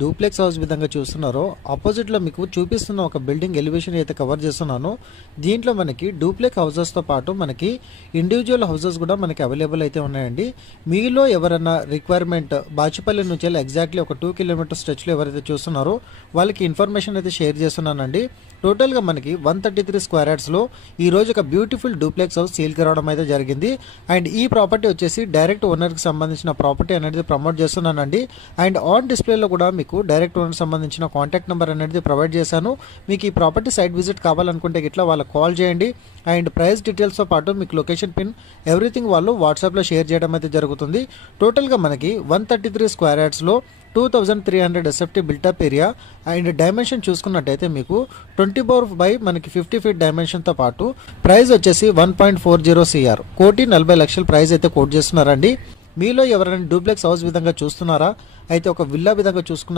Duplex house విధంగా చూస్తున్నారో ఆపోజిట్లో మీకు చూపిస్తున్న ఒక బిల్డింగ్ ఎలివేషన్ అయితే కవర్ చేస్తున్నాను. దీంట్లో మనకి డూప్లెక్స్ హౌసెస్తో పాటు మనకి ఇండివిజువల్ హౌసెస్ కూడా మనకి అవైలబుల్ అయితే ఉన్నాయండి. మీలో ఎవరైనా రిక్వైర్మెంట్ బాచుపల్లి నుంచి వెళ్ళి ఎగ్జాక్ట్లీ ఒక 2 కిలోమీటర్ స్ట్రెచ్లో ఎవరైతే చూస్తున్నారో వాళ్ళకి ఇన్ఫర్మేషన్ అయితే షేర్ చేస్తున్నానండి. టోటల్గా మనకి 133 స్క్వేర్ యార్డ్స్లో ఈరోజు ఒక బ్యూటిఫుల్ డూప్లెక్స్ హౌస్ సేల్కి రావడం అయితే జరిగింది. అండ్ ఈ ప్రాపర్టీ వచ్చేసి డైరెక్ట్ ఓనర్కి సంబంధించిన ప్రాపర్టీ అనేది ప్రమోట్ చేస్తున్నానండి. అండ్ ఆన్ డిస్ప్లేలో కూడా మీకు డైరెక్ట్ ఓనర్ సంబంధించిన కాంటాక్ట్ నెంబర్ అనేది ప్రొవైడ్ చేశాను. మీకు ఈ ప్రాపర్టీ సైట్ విజిట్ కావాలనుకుంటే ఇట్లా వాళ్ళకి కాల్ చేయండి. అండ్ ప్రైస్ డీటెయిల్స్తో పాటు మీకు లొకేషన్ పిన్ ఎవ్రీథింగ్ వాళ్ళు వాట్సాప్లో షేర్ చేయడం అయితే జరుగుతుంది. టోటల్గా మనకి 133 స్క్వేర్ యార్డ్స్లో 2300 SFT built up area and dimension చూసుకున్నట్టయితే మీకు 24 మనకి 50 ఫీట్ డైమెన్షన్తో పాటు ప్రైస్ వచ్చేసి 1.40 CR 1,40,00,000 ప్రైస్ అయితే కోట్ చేస్తున్నారండి. మీలో ఎవరైనా డూప్లెక్స్ హౌస్ విధంగా చూస్తున్నారా? అయితే ఒక విల్లా విధంగా చూసుకున్న